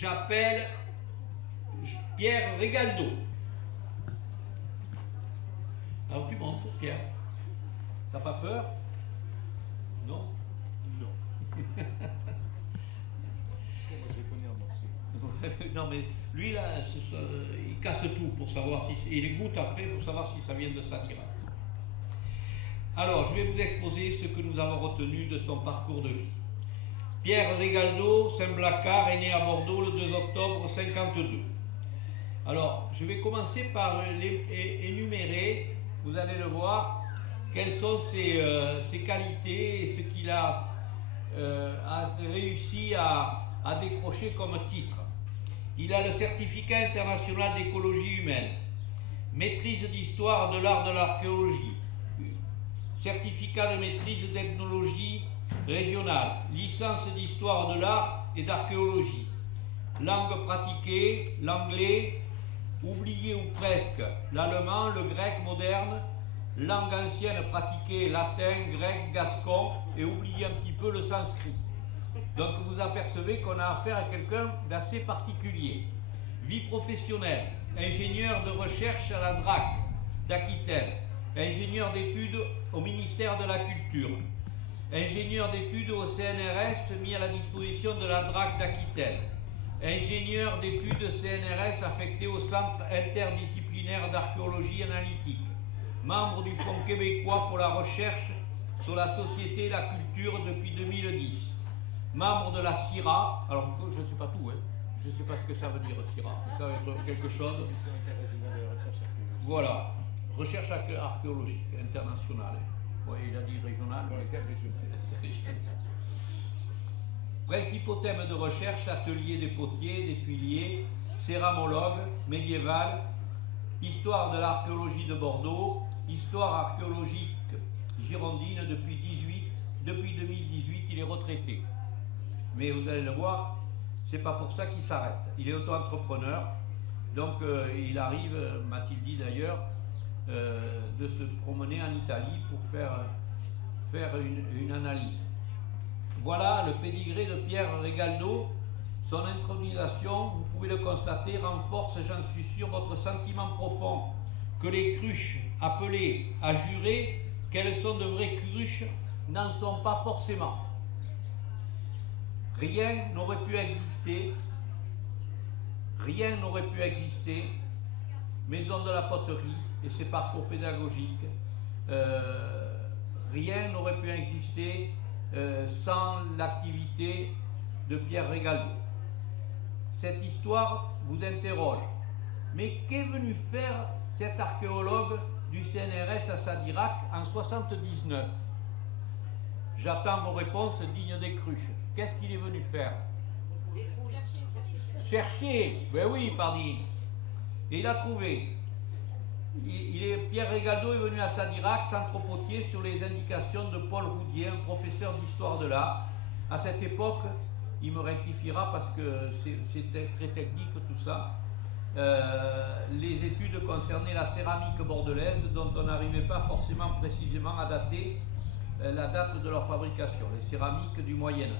j'appelle Pierre Regaldo. Alors tu montes, Pierre. T'as pas peur? Non? Non. Moi, je les connais en morceaux. Non mais lui là, il casse tout pour savoir si... Il les goûte après pour savoir si ça vient de Sadirac. Alors, je vais vous exposer ce que nous avons retenu de son parcours de vie. Pierre Regaldo, Saint-Blacard, est né à Bordeaux le 2 octobre 52. Alors, je vais commencer par énumérer, vous allez le voir, quelles sont ses qualités et ce qu'il a réussi à décrocher comme titre. Il a le certificat international d'écologie humaine, maîtrise d'histoire de l'art de l'archéologie, certificat de maîtrise d'ethnologie régionale, licence d'histoire de l'art et d'archéologie, langue pratiquée, l'anglais, oublié ou presque, l'allemand, le grec moderne, langue ancienne pratiquée, latin, grec, gascon et oublié un petit peu le sanskrit. Donc vous apercevez qu'on a affaire à quelqu'un d'assez particulier. Vie professionnelle, ingénieur de recherche à la DRAC d'Aquitaine, ingénieur d'études au ministère de la Culture, ingénieur d'études au CNRS mis à la disposition de la DRAC d'Aquitaine, ingénieur d'études CNRS affecté au Centre interdisciplinaire d'archéologie analytique, membre du Fonds québécois pour la recherche sur la société et la culture depuis 2010, membre de la CIRA, alors je ne sais pas tout, je ne sais pas ce que ça veut dire CIRA, ça va être quelque chose. Voilà. Recherche archéologique internationale. Oui, il a dit régionale. Principaux thèmes de recherche, atelier des potiers, des tuiliers, céramologue, médiéval, histoire de l'archéologie de Bordeaux, histoire archéologique girondine depuis 2018, il est retraité. Mais vous allez le voir, c'est pas pour ça qu'il s'arrête. Il est auto-entrepreneur, donc il arrive, m'a-t-il dit d'ailleurs, de se promener en Italie pour faire une analyse. Voilà le pédigré de Pierre Regaldo. Son intronisation, vous pouvez le constater, renforce, j'en suis sûr, votre sentiment profond que les cruches appelées à jurer qu'elles sont de vraies cruches n'en sont pas forcément. Rien n'aurait pu exister, maison de la poterie et ses parcours pédagogiques, rien n'aurait pu exister sans l'activité de Pierre Regaldo. Cette histoire vous interroge. Mais qu'est venu faire cet archéologue du CNRS à Sadirac en 79? J'attends vos réponses dignes des cruches. Qu'est-ce qu'il est venu faire? Chercher. Ben oui, pardi. Et il a trouvé. Pierre Regaldo est venu à Sadirac, centre potier, sur les indications de Paul Roudier, un professeur d'histoire de l'art. À cette époque, il me rectifiera parce que c'est très technique tout ça. Les études concernaient la céramique bordelaise, dont on n'arrivait pas forcément précisément à dater la date de leur fabrication, les céramiques du Moyen-Âge.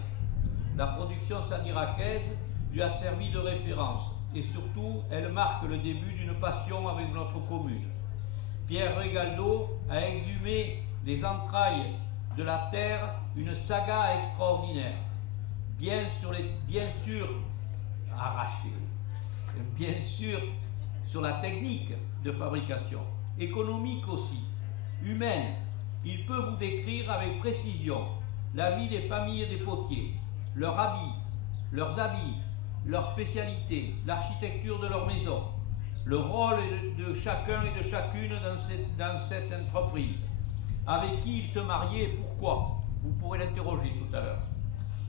La production sadiracaise lui a servi de référence. Et surtout, elle marque le début d'une passion avec notre commune. Pierre Regaldo a exhumé des entrailles de la terre une saga extraordinaire, bien sûr arrachée, bien sûr sur la technique de fabrication, économique aussi, humaine. Il peut vous décrire avec précision la vie des familles des potiers, leurs habits, leur spécialité, l'architecture de leur maison, le rôle de chacun et de chacune dans cette entreprise, avec qui ils se mariaient et pourquoi. Vous pourrez l'interroger tout à l'heure.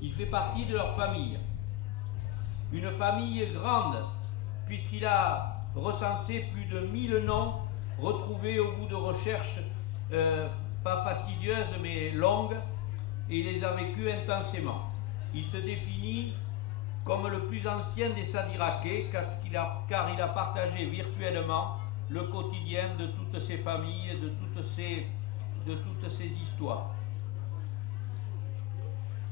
Il fait partie de leur famille, une famille grande, puisqu'il a recensé plus de 1000 noms retrouvés au bout de recherches pas fastidieuses mais longues, et il les a vécus intensément. Il se définit comme le plus ancien des Sadiraquais, car il a partagé virtuellement le quotidien de toutes ces familles, de toutes ces histoires.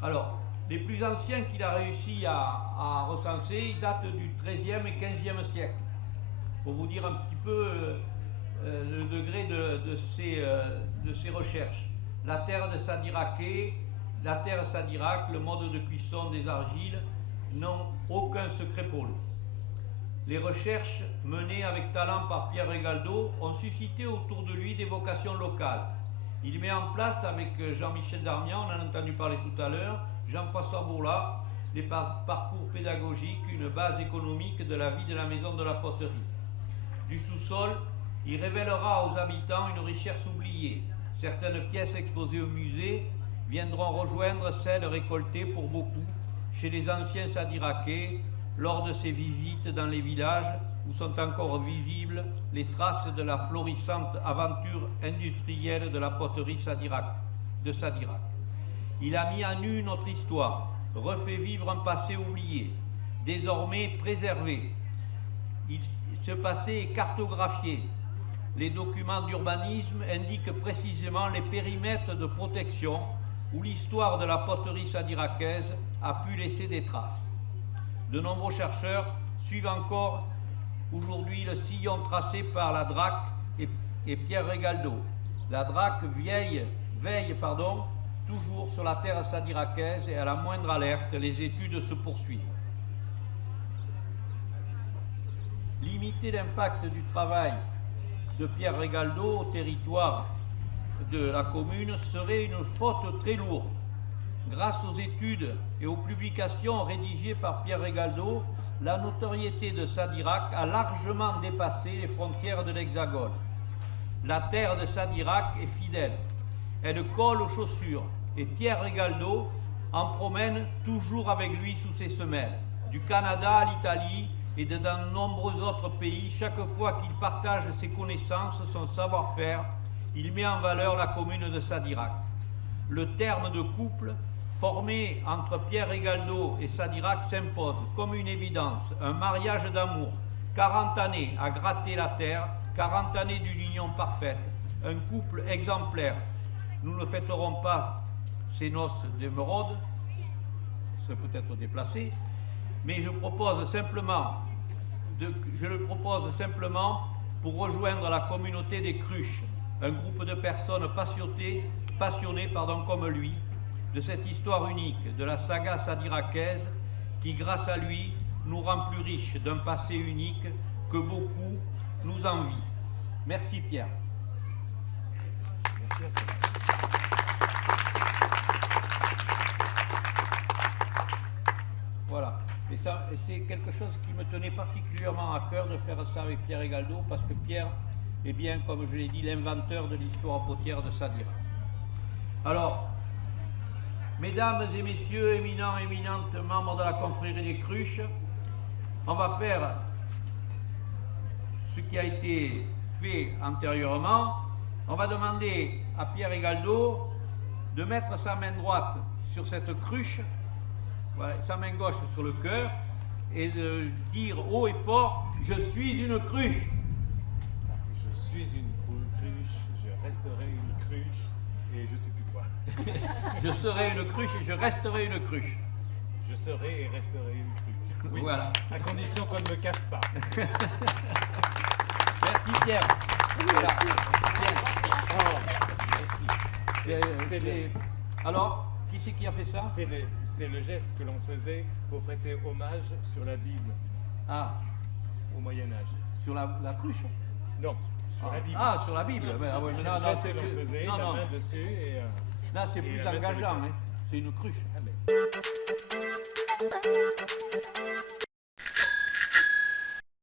Alors, Les plus anciens qu'il a réussi à recenser, ils datent du XIIIe et XVe siècle. Pour vous dire un petit peu le degré de ces recherches. La terre de Sadiraké, la terre Sadirac, le mode de cuisson des argiles n'ont aucun secret pour lui. Les recherches menées avec talent par Pierre Regaldo ont suscité autour de lui des vocations locales. Il met en place avec Jean-Michel Darmian, on en a entendu parler tout à l'heure, Jean-François Bourla, les parcours pédagogiques, une base économique de la vie de la maison de la poterie. Du sous-sol, il révélera aux habitants une richesse oubliée. Certaines pièces exposées au musée viendront rejoindre celles récoltées pour beaucoup chez les anciens Sadirakais lors de ces visites dans les villages où sont encore visibles les traces de la florissante aventure industrielle de la poterie de Sadirac. Il a mis à nu notre histoire, refait vivre un passé oublié, désormais préservé. Ce passé est cartographié. Les documents d'urbanisme indiquent précisément les périmètres de protection où l'histoire de la poterie sadiracaise a pu laisser des traces. De nombreux chercheurs suivent encore aujourd'hui le sillon tracé par la DRAC et Pierre Regaldo. La DRAC veille toujours sur la terre sadiracaise et à la moindre alerte, les études se poursuivent. Limiter l'impact du travail de Pierre Regaldo au territoire de la commune serait une faute très lourde. Grâce aux études et aux publications rédigées par Pierre Regaldo, la notoriété de Sadirac a largement dépassé les frontières de l'Hexagone. La terre de Sadirac est fidèle. Elle colle aux chaussures et Pierre Regaldo en promène toujours avec lui sous ses semelles. Du Canada à l'Italie et de dans de nombreux autres pays, chaque fois qu'il partage ses connaissances, son savoir-faire, il met en valeur la commune de Sadirac. Le terme de couple formé entre Pierre Regaldo et Sadirac s'impose comme une évidence, un mariage d'amour, 40 années à gratter la terre, 40 années d'une union parfaite, un couple exemplaire. Nous ne fêterons pas ces noces d'émeraude, c'est peut-être déplacé, mais je le propose simplement pour rejoindre la communauté des cruches, un groupe de personnes passionnées comme lui, de cette histoire unique, de la saga sadiracaise, qui grâce à lui nous rend plus riches d'un passé unique que beaucoup nous envient. Merci Pierre. Merci à toi. Voilà. Et c'est quelque chose qui me tenait particulièrement à cœur de faire ça avec Pierre Regaldo, parce que Pierre est bien, comme je l'ai dit, l'inventeur de l'histoire potière de Sadirac. Alors, mesdames et messieurs, éminents et éminentes membres de la confrérie des cruches, on va faire ce qui a été fait antérieurement. On va demander à Pierre Regaldo de mettre sa main droite sur cette cruche, voilà, sa main gauche sur le cœur, et de dire haut et fort « Je suis une cruche ». Je suis une cruche, je resterai une cruche, et je sais plus quoi. Je serai une cruche et je resterai une cruche. Je serai et resterai une cruche. Oui, voilà. À condition qu'on ne me casse pas. Merci Pierre. Voilà. Oh, merci. Alors, qui c'est qui a fait ça? C'est le geste que l'on faisait pour prêter hommage sur la Bible au Moyen-Âge. Sur la cruche? Non, sur la Bible. Ah, sur la Bible. C'est le geste que l'on faisait, la main dessus et... Là, c'est plus engageant, hein. C'est une cruche. Ah, mais...